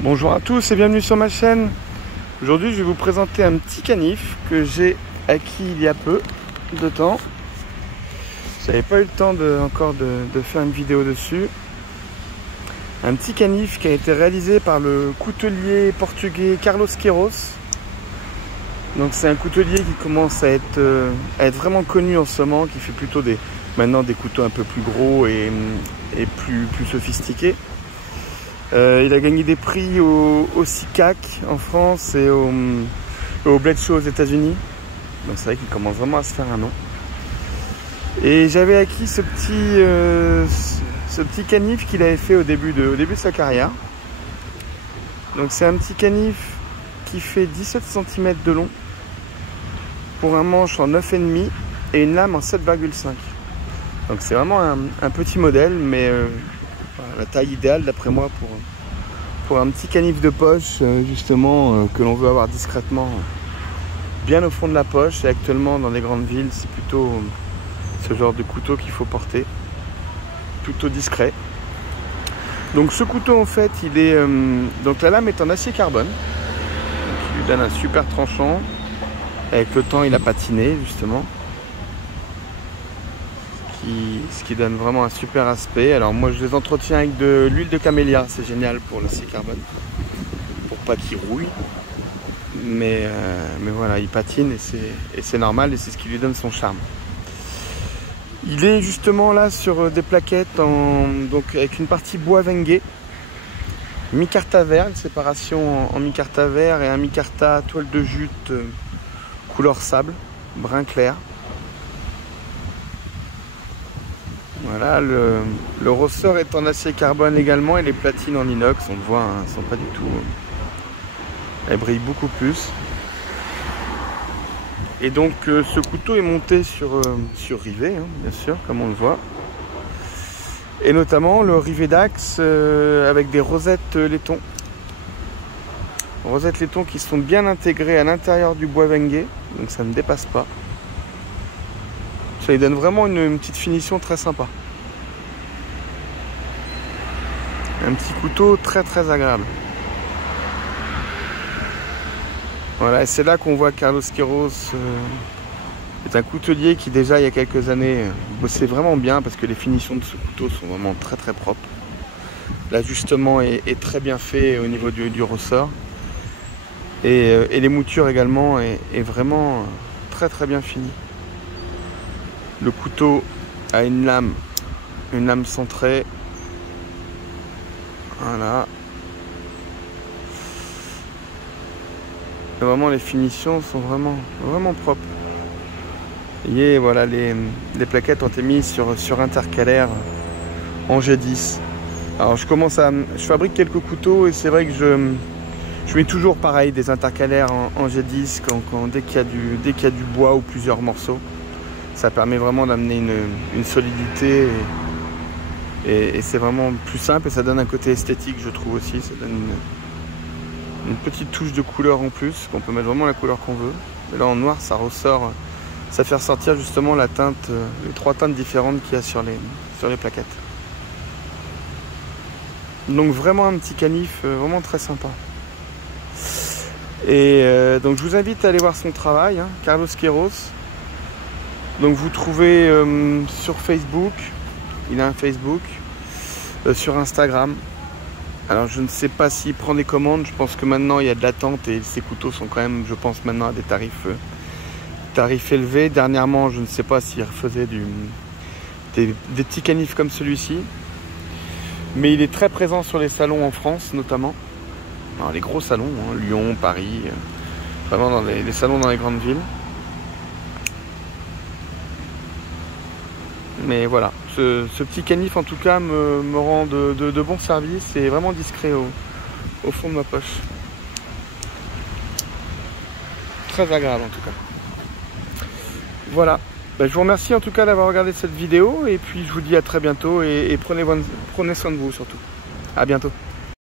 Bonjour à tous et bienvenue sur ma chaîne. Aujourd'hui je vais vous présenter un petit canif que j'ai acquis il y a peu de temps. J'avais pas eu le temps encore de faire une vidéo dessus. Un petit canif qui a été réalisé par le coutelier portugais Carlos Queiroz. Donc c'est un coutelier qui commence à être vraiment connu en ce moment, qui fait plutôt maintenant des couteaux un peu plus gros et plus sophistiqués. Il a gagné des prix au SICAC en France et au Blade Show aux États-Unis. Donc c'est vrai qu'il commence vraiment à se faire un nom. Et j'avais acquis ce petit canif qu'il avait fait au début de sa carrière. Donc c'est un petit canif qui fait 17 cm de long pour un manche en 9,5 et une lame en 7,5. Donc c'est vraiment un petit modèle, mais la taille idéale d'après moi pour un petit canif de poche justement que l'on veut avoir discrètement bien au fond de la poche. Et actuellement dans les grandes villes c'est plutôt ce genre de couteau qu'il faut porter, plutôt discret. Donc ce couteau en fait donc la lame est en acier carbone, donc il lui donne un super tranchant. Avec le temps il a patiné justement, ce qui donne vraiment un super aspect. Alors moi je les entretiens avec de l'huile de camélia, c'est génial pour l'acier carbone, pour pas qu'il rouille. Mais voilà, il patine et c'est normal, et c'est ce qui lui donne son charme. Il est justement là sur des plaquettes donc avec une partie bois Wenge, micarta vert, une séparation en micarta vert et un micarta toile de jute couleur sable, brun clair. Voilà, le ressort est en acier carbone également, et les platines en inox, on le voit, hein, sont pas du tout. Elles brillent beaucoup plus. Et donc ce couteau est monté sur rivet, hein, bien sûr, comme on le voit. Et notamment le rivet d'axe avec des rosettes laiton. Rosettes laiton qui sont bien intégrées à l'intérieur du bois Wenge, donc ça ne dépasse pas. Ça lui donne vraiment une petite finition très sympa. Un petit couteau très très agréable. Voilà, et c'est là qu'on voit Carlos Queiroz est un coutelier qui déjà il y a quelques années bossait vraiment bien, parce que les finitions de ce couteau sont vraiment très très propres. L'ajustement est très bien fait au niveau du ressort. Et les moutures également est vraiment très très bien fini. Le couteau a une lame centrée. Voilà. Et vraiment les finitions sont vraiment propres. Et voilà, les plaquettes ont été mises sur intercalaire en G10. Alors je fabrique quelques couteaux, et c'est vrai que je mets toujours pareil des intercalaires en G10 dès qu'il y a du bois ou plusieurs morceaux. Ça permet vraiment d'amener une solidité, et c'est vraiment plus simple, et ça donne un côté esthétique, je trouve aussi. Ça donne une petite touche de couleur en plus, qu'on peut mettre vraiment la couleur qu'on veut. Et là en noir ça ressort, ça fait ressortir justement la teinte, les trois teintes différentes qu'il y a sur les plaquettes. Donc vraiment un petit canif vraiment très sympa. Et donc je vous invite à aller voir son travail, hein, Carlos Queiroz. Donc vous trouvez sur Facebook, il a un Facebook, sur Instagram. Alors je ne sais pas s'il prend des commandes, je pense que maintenant il y a de l'attente, et ces couteaux sont quand même, je pense maintenant, à des tarifs élevés. Dernièrement, je ne sais pas s'il refaisait des petits canifs comme celui-ci. Mais il est très présent sur les salons en France notamment. Alors, les gros salons, hein, Lyon, Paris, vraiment dans les salons dans les grandes villes. Mais voilà, ce petit canif en tout cas me rend de bons services, et vraiment discret au fond de ma poche. Très agréable en tout cas. Voilà, je vous remercie en tout cas d'avoir regardé cette vidéo, et puis je vous dis à très bientôt, et prenez soin de vous surtout. À bientôt.